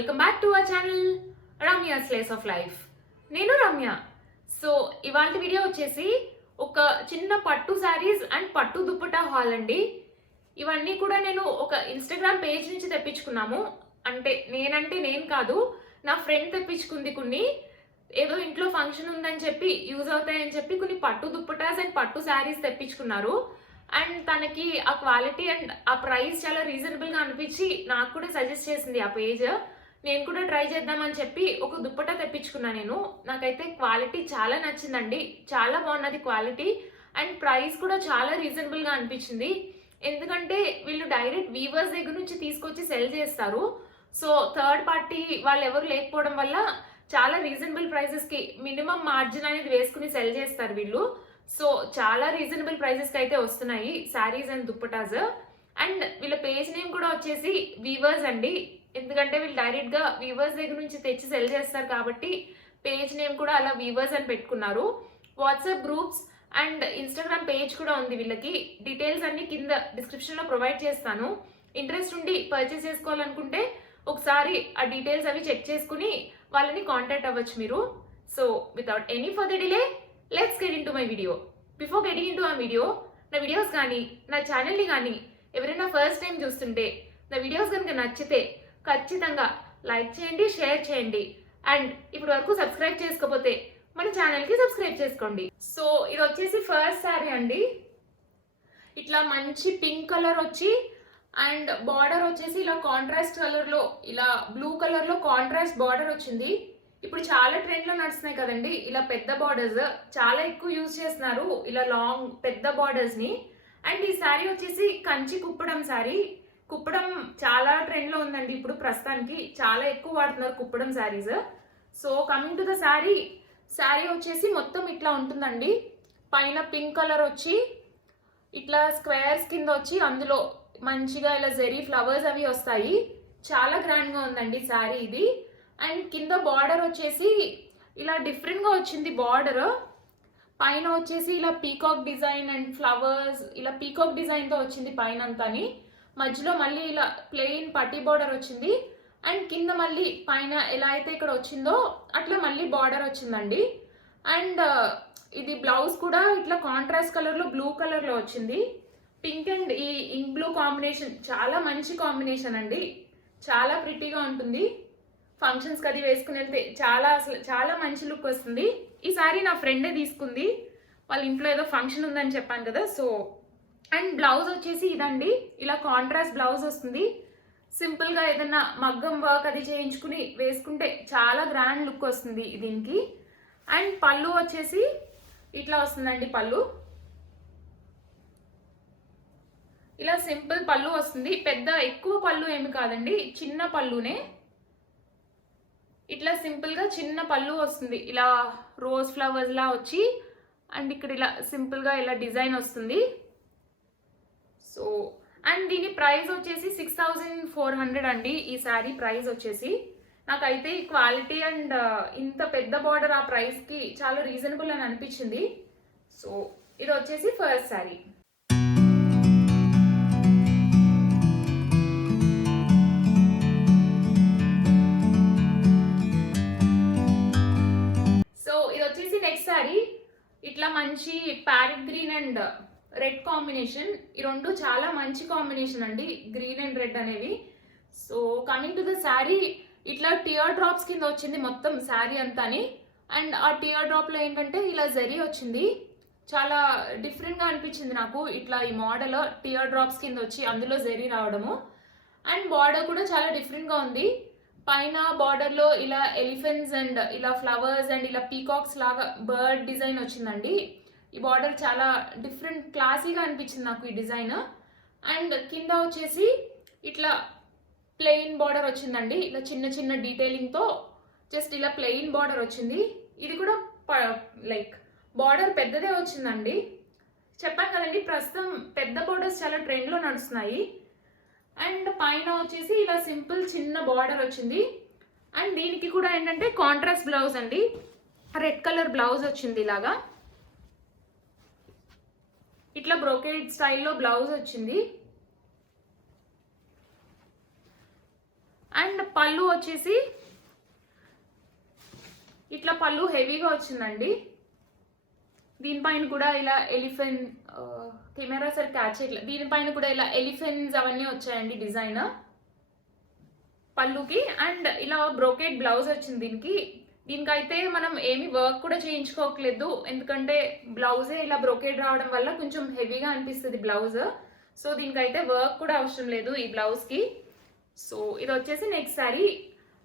Welcome back to our channel Ramya స్లేస్ of life. నేను Ramya. So ఇవాళ video వచ్చేసి ఒక చిన్న పట్టు శారీస్ అండ్ పట్టు దుప్పటా హాల్ అండి. ఇవన్నీ కూడా నేను ఒక ఇన్స్టాగ్రామ్ పేజ్ నుంచి తెప్పించుకున్నాము. నేను కాదు, నా ఫ్రెండ్ తెప్పించుకుంది. కొన్ని ఏదో ఇంట్లో ఫంక్షన్ ఉందని చెప్పి యూజ్ అవుతాయని చెప్పి కొన్ని పట్టు దుప్పటాస్ అండ్ పట్టు శారీస్ తెప్పించుకున్నారు. అండ్ తనకి ఆ క్వాలిటీ అండ్ ఆ ప్రైస్ చాలా రీజనబుల్గా అనిపించి నాకు కూడా సజెస్ట్ చేసింది ఆ పేజ్. నేను కూడా ట్రై చేద్దామని చెప్పి ఒక దుప్పటా తెప్పించుకున్నా. నాకైతే క్వాలిటీ చాలా నచ్చిందండి. చాలా బాగున్నది క్వాలిటీ అండ్ ప్రైస్ కూడా చాలా రీజనబుల్గా అనిపించింది. ఎందుకంటే వీళ్ళు డైరెక్ట్ వీవర్స్ దగ్గర నుంచి తీసుకొచ్చి సెల్ చేస్తారు. సో థర్డ్ పార్టీ వాళ్ళు ఎవరు లేకపోవడం వల్ల చాలా రీజనబుల్ ప్రైసెస్కి మినిమం మార్జిన్ అనేది వేసుకుని సెల్ చేస్తారు వీళ్ళు. సో చాలా రీజనబుల్ ప్రైసెస్కి అయితే వస్తున్నాయి శారీస్ అండ్ దుప్పటాస్. అండ్ వీళ్ళ పేజ్ నేమ్ కూడా వచ్చేసి వీవర్స్ అండి. ఎందుకంటే వీళ్ళు డైరెక్ట్గా వీవర్స్ దగ్గర నుంచి తెచ్చి సెల్ చేస్తారు కాబట్టి పేజ్ నేమ్ కూడా అలా వీవర్స్ అని పెట్టుకున్నారు. WhatsApp groups and Instagram page కూడా ఉంది వీళ్ళకి. డీటెయిల్స్ అన్ని కింద డిస్క్రిప్షన్లో ప్రొవైడ్ చేస్తాను. ఇంట్రెస్ట్ ఉండి పర్చేస్ చేసుకోవాలనుకుంటే ఒకసారి ఆ డీటెయిల్స్ అవి చెక్ చేసుకుని వాళ్ళని కాంటాక్ట్ అవ్వచ్చు మీరు. So without any further delay let's get in to my video. Before getting in to ఆ వీడియో, నా వీడియోస్ కానీ నా ఛానల్ని కానీ ఎవరైనా ఫస్ట్ టైం చూస్తుంటే నా వీడియోస్ కనుక నచ్చితే ఖచ్చితంగా లైక్ చేయండి, షేర్ చేయండి. అండ్ ఇప్పటి వరకు సబ్స్క్రైబ్ చేసుకోకపోతే మన ఛానల్కి సబ్స్క్రైబ్ చేసుకోండి. సో ఇది వచ్చేసి ఫస్ట్ శారీ అండి. ఇట్లా మంచి పింక్ కలర్ వచ్చి అండ్ బార్డర్ వచ్చేసి ఇలా కాంట్రాస్ట్ కలర్లో, ఇలా బ్లూ కలర్లో కాంట్రాస్ట్ బార్డర్ వచ్చింది. ఇప్పుడు చాలా ట్రెండ్లో నడుస్తున్నాయి కదండి ఇలా పెద్ద బార్డర్స్, చాలా ఎక్కువ యూజ్ చేస్తున్నారు ఇలా లాంగ్ పెద్ద బార్డర్స్ని. అండ్ ఈ శారీ వచ్చేసి కంచి కుప్పడం శారీ. కుప్పడం చాలా ట్రెండ్లో ఉందండి ఇప్పుడు ప్రస్తుతానికి, చాలా ఎక్కువ వాడుతున్నారు Kuppadam saris. So coming to the sari, sari వచ్చేసి మొత్తం ఇట్లా ఉంటుందండి. పైన పింక్ కలర్ వచ్చి ఇట్లా స్క్వేర్స్ కింద వచ్చి అందులో మంచిగా ఇలా జెరీ ఫ్లవర్స్ అవి వస్తాయి. చాలా గ్రాండ్గా ఉందండి శారీ ఇది. అండ్ కింద బార్డర్ వచ్చేసి ఇలా డిఫరెంట్గా వచ్చింది బార్డర్. పైన వచ్చేసి ఇలా పీకాక్ డిజైన్ అండ్ ఫ్లవర్స్ ఇలా పీకాక్ డిజైన్తో వచ్చింది పైన అంతాని. మధ్యలో మళ్ళీ ఇలా ప్లెయిన్ పట్టీ బార్డర్ వచ్చింది. అండ్ కింద మళ్ళీ పైన ఎలా అయితే ఇక్కడ వచ్చిందో అట్లా మళ్ళీ బార్డర్ వచ్చిందండి. అండ్ ఇది బ్లౌజ్ కూడా ఇట్లా కాంట్రాస్ట్ కలర్లో బ్లూ కలర్లో వచ్చింది. పింక్ అండ్ ఈ ఇంక్ బ్లూ కాంబినేషన్ చాలా మంచి కాంబినేషన్ అండి. చాలా ప్రిటీగా ఉంటుంది. ఫంక్షన్స్కి అది వేసుకుని వెళ్తే అసలు చాలా మంచి లుక్ వస్తుంది. ఈ సారీ నా ఫ్రెండే తీసుకుంది, వాళ్ళ ఇంట్లో ఏదో ఫంక్షన్ ఉందని చెప్పాను కదా. సో అండ్ బ్లౌజ్ వచ్చేసి ఇదండి, ఇలా కాంట్రాస్ట్ బ్లౌజ్ వస్తుంది. సింపుల్గా ఏదన్నా మగ్గం వర్క్ అది చేయించుకుని వేసుకుంటే చాలా గ్రాండ్ లుక్ వస్తుంది దీనికి. అండ్ పళ్ళు వచ్చేసి ఇట్లా వస్తుందండి. పళ్ళు ఇలా సింపుల్ పళ్ళు వస్తుంది. పెద్ద ఎక్కువ పళ్ళు ఏమి కాదండి, చిన్న పళ్ళునే. ఇట్లా సింపుల్గా చిన్న పళ్ళు వస్తుంది, ఇలా రోజ్ ఫ్లవర్స్ లా వచ్చి అండ్ ఇక్కడ ఇలా సింపుల్గా ఇలా డిజైన్ వస్తుంది. సో అండ్ దీని ప్రైస్ వచ్చేసి 6400 అండి. ఈ శారీ ప్రైస్ వచ్చేసి నాకైతే ఈ క్వాలిటీ అండ్ ఇంత పెద్ద బార్డర్ ఆ ప్రైస్కి చాలా రీజనబుల్ అని అనిపించింది. సో ఇది వచ్చేసి ఫస్ట్ శారీ. నెక్స్ట్ శారీ ఇట్లా మంచి parrot green and red combination. ఈ రెండు చాలా మంచి కాంబినేషన్ అండి, గ్రీన్ అండ్ రెడ్ అనేవి. So coming to the sari, ఇట్లా టియర్ డ్రాప్స్ కింద వచ్చింది మొత్తం శారీ అంతాని. అండ్ ఆ టియర్ డ్రాప్లో ఏంటంటే ఇలా జరీ వచ్చింది. చాలా డిఫరెంట్గా అనిపించింది నాకు ఇట్లా ఈ మోడల్ టియర్ డ్రాప్స్ కింద వచ్చి అందులో జరీ రావడము. అండ్ బార్డర్ కూడా చాలా డిఫరెంట్గా ఉంది. పైన బార్డర్లో ఇలా ఎలిఫెంట్స్ అండ్ ఇలా ఫ్లవర్స్ అండ్ ఇలా పీకాక్స్ లాగా బర్డ్ డిజైన్ వచ్చిందండి. ఈ బార్డర్ చాలా డిఫరెంట్ క్లాసీగా అనిపించింది నాకు ఈ డిజైన్. అండ్ కింద వచ్చేసి ఇట్లా ప్లెయిన్ బార్డర్ వచ్చిందండి, ఇలా చిన్న చిన్న డీటెయిలింగ్తో జస్ట్ ఇలా ప్లెయిన్ బార్డర్ వచ్చింది. ఇది కూడా లైక్ బార్డర్ పెద్దదే వచ్చిందండి. చెప్పాను కదండి ప్రస్తుతం పెద్ద బార్డర్స్ చాలా ట్రెండ్లో నడుస్తున్నాయి. అండ్ పైన వచ్చేసి ఇలా సింపుల్ చిన్న బార్డర్ వచ్చింది. అండ్ దీనికి కూడా ఏంటంటే కాంట్రాస్ట్ బ్లౌజ్ అండి, రెడ్ కలర్ బ్లౌజ్ వచ్చింది. ఇలాగా ఇట్లా బ్రోకేడ్ స్టైల్లో బ్లౌజ్ వచ్చింది. అండ్ పళ్ళు వచ్చేసి ఇట్లా పళ్ళు హెవీగా వచ్చిందండి. దీనిపైన కూడా ఇలా ఎలిఫెంట్ కెమెరా సార్ క్యాచ్ ఇట్లా దీనిపైన కూడా ఇలా ఎలిఫెంట్స్ అవన్నీ వచ్చాయండి డిజైన్ పళ్ళుకి. అండ్ ఇలా బ్రోకెట్ బ్లౌజ్ వచ్చింది దీనికైతే మనం ఏమి వర్క్ కూడా చేయించుకోవట్లేదు, ఎందుకంటే బ్లౌజే ఇలా బ్రోకెట్ రావడం వల్ల కొంచెం హెవీగా అనిపిస్తుంది బ్లౌజ్. సో దీనికైతే వర్క్ కూడా అవసరం లేదు ఈ బ్లౌజ్కి. సో ఇది వచ్చేసి నెక్స్ట్ శారీ.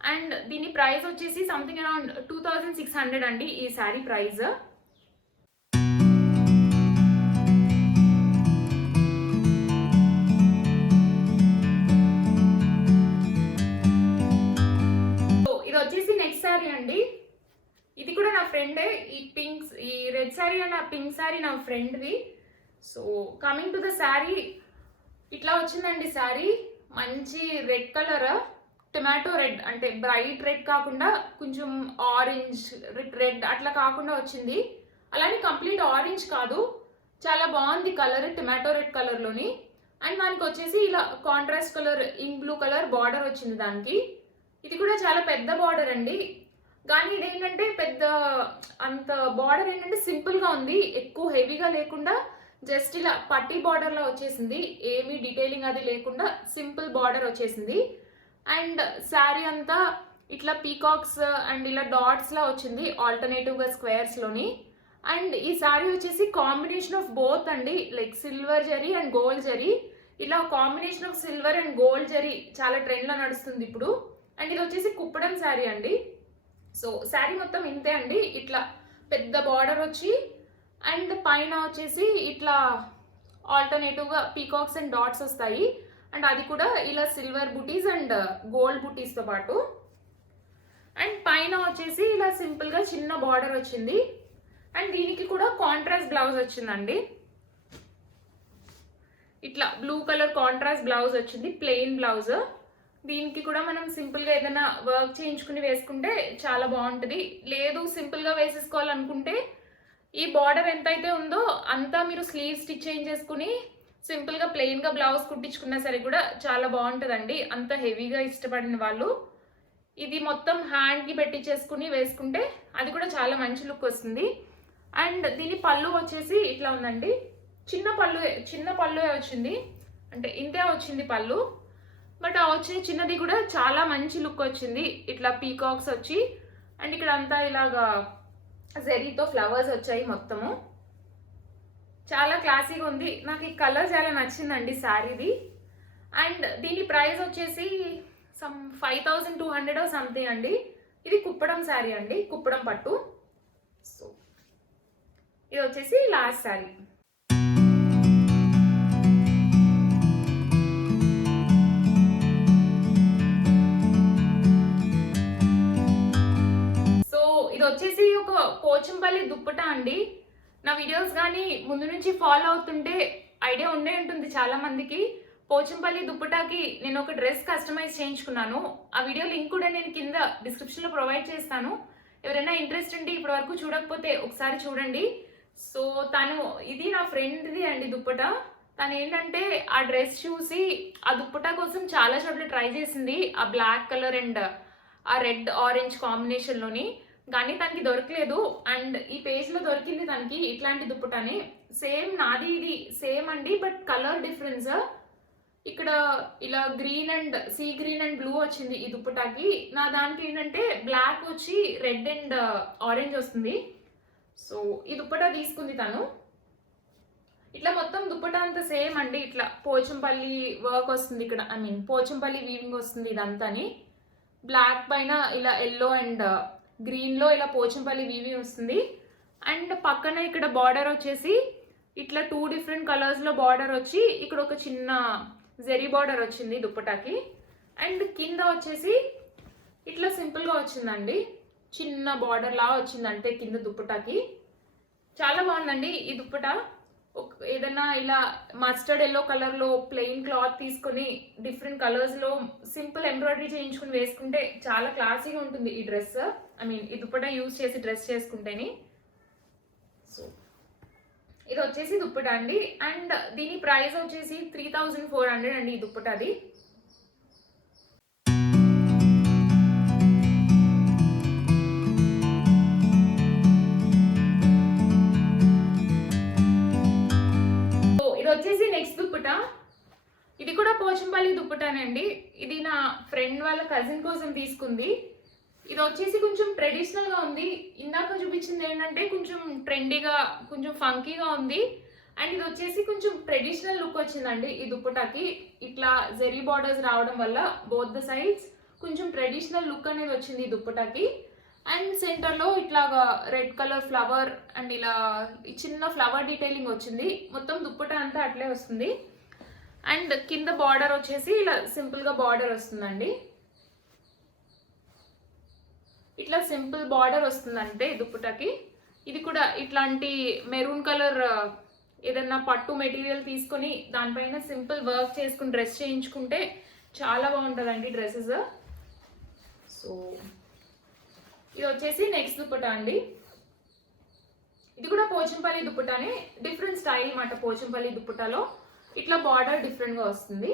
అండ్ దీని ప్రైస్ వచ్చేసి సంథింగ్ అరౌండ్ 2600 అండి ఈ శారీ ప్రైస్. వచ్చేసి నెక్స్ట్ శారీ అండి. ఇది కూడా నా ఫ్రెండే. ఈ రెడ్ శారీ అండ్ ఆ పింక్ శారీ నా ఫ్రెండ్వి. So coming to the sari, ఇట్లా వచ్చిందండి శారీ. మంచి రెడ్ కలర్, టొమాటో రెడ్ అంటే బ్రైట్ రెడ్ కాకుండా కొంచెం ఆరెంజ్ రెడ్ అట్లా కాకుండా వచ్చింది. అలానే కంప్లీట్ ఆరెంజ్ కాదు, చాలా బాగుంది కలర్, టొమాటో రెడ్ కలర్లోని. అండ్ దానికి వచ్చేసి ఇలా contrast colour ink blue colour border వచ్చింది దానికి. ఇది కూడా చాలా పెద్ద బార్డర్ అండి, కానీ ఇదేంటంటే పెద్ద అంత బార్డర్ ఏంటంటే సింపుల్గా ఉంది, ఎక్కువ హెవీగా లేకుండా జస్ట్ ఇలా పట్టీ బార్డర్లో వచ్చేసింది, ఏమీ డీటెయిలింగ్ అది లేకుండా సింపుల్ బార్డర్ వచ్చేసింది. అండ్ శారీ అంతా ఇట్లా పీకాక్స్ అండ్ ఇలా డాట్స్లా వచ్చింది ఆల్టర్నేటివ్గా స్క్వేర్స్లోని. అండ్ ఈ శారీ వచ్చేసి కాంబినేషన్ ఆఫ్ బోత్ అండి, like silver zari and gold zari. ఇలా combination of silver and gold zari చాలా ట్రెండ్లో నడుస్తుంది ఇప్పుడు. అండ్ ఇది వచ్చేసి కుప్పడం శారీ అండి. సో శారీ మొత్తం ఇంతే అండి, ఇట్లా పెద్ద బార్డర్ వచ్చి అండ్ పైన వచ్చేసి ఇట్లా ఆల్టర్నేటివ్గా పీకాక్స్ అండ్ డాట్స్ వస్తాయి. అండ్ అది కూడా ఇలా సిల్వర్ బుటీస్ అండ్ గోల్డ్ బుటీస్తో పాటు. అండ్ పైన వచ్చేసి ఇలా సింపుల్గా చిన్న బార్డర్ వచ్చింది. అండ్ దీనికి కూడా కాంట్రాస్ట్ బ్లౌజ్ వచ్చిందండి, ఇట్లా బ్లూ కలర్ కాంట్రాస్ట్ బ్లౌజ్ వచ్చింది, ప్లెయిన్ బ్లౌజ్. దీనికి కూడా మనం సింపుల్గా ఏదైనా వర్క్ చేయించుకుని వేసుకుంటే చాలా బాగుంటుంది. లేదు సింపుల్గా వేసేసుకోవాలనుకుంటే ఈ బార్డర్ ఎంతైతే ఉందో అంతా మీరు స్లీవ్ స్టిచ్ చేయించేసుకుని సింపుల్గా ప్లెయిన్గా బ్లౌజ్ కుట్టించుకున్నా సరే కూడా చాలా బాగుంటుందండి, అంత హెవీగా ఇష్టపడిన వాళ్ళు. ఇది మొత్తం హ్యాండ్కి పెట్టించేసుకుని వేసుకుంటే అది కూడా చాలా మంచి లుక్ వస్తుంది. అండ్ దీని పళ్ళు వచ్చేసి ఇట్లా ఉందండి, చిన్న పళ్ళు వచ్చింది, అంటే ఇంతే వచ్చింది పళ్ళు. బట్ ఆ వచ్చిన చిన్నది కూడా చాలా మంచి లుక్ వచ్చింది, ఇట్లా పీకాక్స్ వచ్చి అండ్ ఇక్కడ అంతా ఇలాగా జెరీతో ఫ్లవర్స్ వచ్చాయి మొత్తము. చాలా క్లాసీగా ఉంది, నాకు ఈ కలర్ చాలా నచ్చిందండి శారీది. అండ్ దీని ప్రైస్ వచ్చేసి 5200 సంథింగ్ అండి. ఇది కుప్పడం శారీ అండి, కుప్పడం పట్టు. సో ఇది వచ్చేసి లాస్ట్ శారీ. ఇది వచ్చేసి ఒక పోచంపల్లి దుప్పటా అండి. నా వీడియోస్ కానీ ముందు నుంచి ఫాలో అవుతుంటే ఐడియా ఉండే ఉంటుంది చాలా మందికి. పోచంపల్లి దుప్పటాకి నేను ఒక డ్రెస్ కస్టమైజ్ చేయించుకున్నాను, ఆ వీడియో లింక్ కూడా నేను కింద డిస్క్రిప్షన్లో ప్రొవైడ్ చేస్తాను. ఎవరైనా ఇంట్రెస్ట్ ఉండి ఇప్పటి వరకు చూడకపోతే ఒకసారి చూడండి. సో ఇది నా ఫ్రెండ్ది అండి దుప్పటా. తను ఏంటంటే ఆ డ్రెస్ చూసి ఆ దుప్పటా కోసం చాలా చోట్ల ట్రై చేసింది, ఆ బ్లాక్ కలర్ అండ్ ఆ రెడ్ ఆరెంజ్ కాంబినేషన్లోని, కానీ తనకి దొరకలేదు. అండ్ ఈ పేజ్లో దొరికింది తనకి ఇట్లాంటి దుప్పటాని. సేమ్ నాది ఇది సేమ్ అండి, బట్ కలర్ డిఫరెన్స్. ఇక్కడ ఇలా green and sea green and blue వచ్చింది ఈ దుప్పటాకి, నా దానికి ఏంటంటే బ్లాక్ వచ్చి రెడ్ అండ్ ఆరెంజ్ వస్తుంది. సో ఈ దుప్పటా తీసుకుంది తను. ఇట్లా మొత్తం దుప్పటా అంతా సేమ్ అండి, ఇట్లా పోచంపల్లి వర్క్ వస్తుంది ఇక్కడ, ఐ మీన్ పోచంపల్లి వీవింగ్ వస్తుంది ఇదంతాని. బ్లాక్ పైన ఇలా ఎల్లో అండ్ గ్రీన్లో ఇలా పోచంపల్లి వీవింగ్ వస్తుంది. అండ్ పక్కన ఇక్కడ బార్డర్ వచ్చేసి ఇట్లా 2 డిఫరెంట్ కలర్స్లో బార్డర్ వచ్చి ఇక్కడ ఒక చిన్న జెరీ బార్డర్ వచ్చింది దుప్పటాకి. అండ్ కింద వచ్చేసి ఇట్లా సింపుల్గా వచ్చిందండి, చిన్న బార్డర్ లా వచ్చింది అంటే కింద దుప్పటాకి. చాలా బాగుందండి ఈ దుప్పటా. ఏదైనా ఇలా మస్టర్డ్ ఎల్లో కలర్లో ప్లెయిన్ క్లాత్ తీసుకొని డిఫరెంట్ కలర్స్లో సింపుల్ ఎంబ్రాయిడరీ చేయించుకుని వేసుకుంటే చాలా క్లాసీగా ఉంటుంది ఈ డ్రెస్, ఐ మీన్ ఈ దుప్పటా యూజ్ చేసి డ్రెస్ చేసుకుంటేని. సో ఇది వచ్చేసి దుప్పటా అండి. అండ్ దీని ప్రైస్ వచ్చేసి 3400 అండి ఈ దుప్పటాది. దుప్పటానే అండి. ఇది నా ఫ్రెండ్ వాళ్ళ కజిన్ కోసం తీసుకుంది. ఇది వచ్చేసి కొంచెం ట్రెడిషనల్ గా ఉంది. ఇందాక చూపించింది ఏంటంటే కొంచెం ట్రెండీగా, కొంచెం ఫంకీగా ఉంది. అండ్ ఇది వచ్చేసి కొంచెం ట్రెడిషనల్ లుక్ వచ్చిందండి ఈ దుప్పటాకి. ఇట్లా జెరీ బార్డర్స్ రావడం వల్ల బోత్ ద సైడ్స్ కొంచెం ట్రెడిషనల్ లుక్ అనేది వచ్చింది ఈ దుప్పటాకి. అండ్ సెంటర్లో ఇట్లాగా రెడ్ కలర్ ఫ్లవర్ అండ్ ఇలా చిన్న ఫ్లవర్ డీటెయిలింగ్ వచ్చింది. మొత్తం దుప్పటా అంతా అట్లే వస్తుంది. అండ్ కింద బార్డర్ వచ్చేసి ఇలా సింపుల్గా బార్డర్ వస్తుందండి. ఇట్లా సింపుల్ బార్డర్ వస్తుందంటే దుప్పటాకి. ఇది కూడా ఇట్లాంటి మెరూన్ కలర్ ఏదన్నా పట్టు మెటీరియల్ తీసుకొని దానిపైన సింపుల్ వర్క్ చేసుకుని డ్రెస్ చేయించుకుంటే చాలా బాగుంటుందండి డ్రెస్సెస్. సో ఇది వచ్చేసి నెక్స్ట్ దుప్పటా అండి. ఇది కూడా పోచంపల్లి దుప్పటానే, డిఫరెంట్ స్టైల్ అన్నమాట. పోచంపల్లి దుప్పటాలో ఇట్లా బార్డర్ డిఫరెంట్గా వస్తుంది.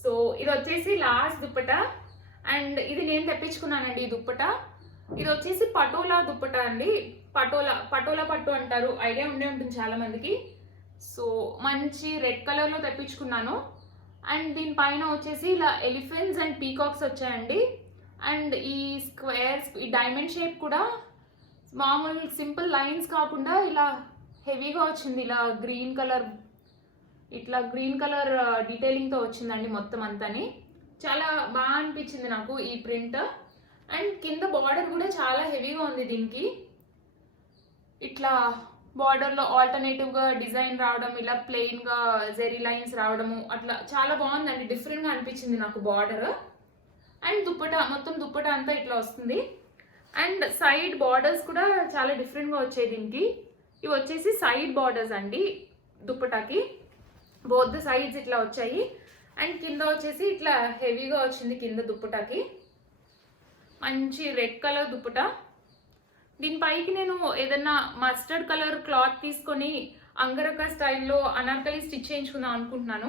సో ఇది వచ్చేసి లాస్ట్ దుప్పటా. అండ్ ఇది నేను తెప్పించుకున్నానండి ఈ దుప్పటా. ఇది వచ్చేసి పటోలా దుప్పటా అండి. పటోలా పట్టు అంటారు, ఐడియా ఉండే ఉంటుంది చాలా మందికి. సో మంచి రెడ్ కలర్లో తెప్పించుకున్నాను. అండ్ దీనిపైన వచ్చేసి ఇలా ఎలిఫెంట్స్ అండ్ పీకాక్స్ వచ్చాయండి. అండ్ ఈ స్క్వేర్స్, ఈ డైమండ్ షేప్ కూడా మామూలు సింపుల్ లైన్స్ కాకుండా ఇలా హెవీగా వచ్చింది. ఇలా గ్రీన్ కలర్ డీటెయిలింగ్తో వచ్చిందండి మొత్తం అంతాని. చాలా బాగా అనిపించింది నాకు ఈ ప్రింట్. అండ్ కింద బార్డర్ కూడా చాలా హెవీగా ఉంది దీనికి. ఇట్లా బార్డర్లో ఆల్టర్నేటివ్గా డిజైన్ రావడం, ఇలా ప్లెయిన్గా జెరీ లైన్స్ రావడము, అట్లా చాలా బాగుందండి. డిఫరెంట్గా అనిపించింది నాకు బార్డర్. అండ్ దుప్పటా, మొత్తం దుప్పటా అంతా ఇట్లా వస్తుంది. అండ్ సైడ్ బార్డర్స్ కూడా చాలా డిఫరెంట్గా వచ్చాయి దీనికి. ఇవి వచ్చేసి సైడ్ బార్డర్స్ అండి దుప్పటాకి. బోత్ ద సైడ్స్ ఇట్లా వచ్చాయి. అండ్ కింద వచ్చేసి ఇట్లా హెవీగా వచ్చింది కింద దుప్పటాకి. మంచి రెడ్ కలర్ దుప్పటా. దీనిపైకి నేను ఏదన్నా మస్టర్డ్ కలర్ క్లాత్ తీసుకొని అంగరక స్టైల్లో అనార్కలి స్టిచ్ చేయించుకుందాం అనుకుంటున్నాను.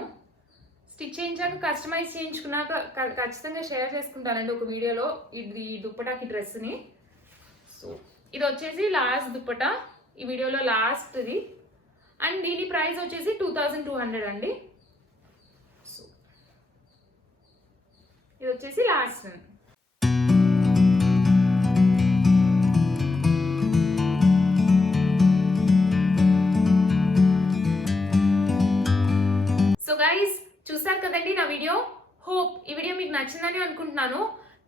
స్టిచ్ చేయించాక కస్టమైజ్ చేయించుకున్నాక ఖచ్చితంగా షేర్ చేసుకుంటానండి ఒక వీడియోలో ఇది దుప్పటాకి డ్రెస్ని. సో ఇది వచ్చేసి లాస్ట్ దుప్పటా ఈ వీడియోలో, లాస్ట్ ఇది. అండ్ దీని ప్రైస్ వచ్చేసి 2200 అండి. సో ఇది వచ్చేసి లాస్ట్. సో గైస్, చూసారు కదండి నా వీడియో. హోప్ ఈ వీడియో మీకు నచ్చిందని అనుకుంటున్నాను.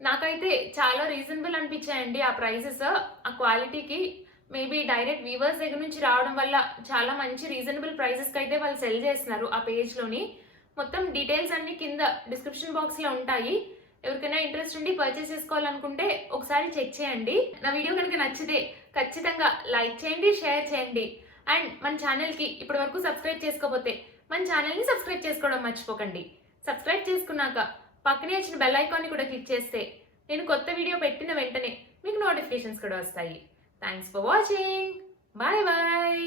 నాకైతే చాలా రీజనబుల్ అనిపించాయండి ఆ ప్రైసెస్. ఆ క్వాలిటీకి మేబీ డైరెక్ట్ వీవర్స్ దగ్గర నుంచి రావడం వల్ల చాలా మంచి రీజనబుల్ ప్రైసెస్కి అయితే వాళ్ళు సెల్ చేస్తున్నారు ఆ పేజ్లోని. మొత్తం డీటెయిల్స్ అన్ని కింద డిస్క్రిప్షన్ బాక్స్లో ఉంటాయి. ఎవరికైనా ఇంట్రెస్ట్ ఉండి పర్చేస్ చేసుకోవాలనుకుంటే ఒకసారి చెక్ చేయండి. నా వీడియో కనుక నచ్చితే ఖచ్చితంగా లైక్ చేయండి, షేర్ చేయండి. అండ్ మన ఛానల్కి ఇప్పటి వరకు సబ్స్క్రైబ్ చేసుకోకపోతే మన ఛానల్ని సబ్స్క్రైబ్ చేసుకోవడం మర్చిపోకండి. సబ్స్క్రైబ్ చేసుకున్నాక పక్కనే వచ్చిన బెల్ ఐకాన్ని కూడా క్లిక్ చేస్తే నేను కొత్త వీడియో పెట్టిన వెంటనే మీకు నోటిఫికేషన్స్ కూడా వస్తాయి. Thanks for watching. Bye bye.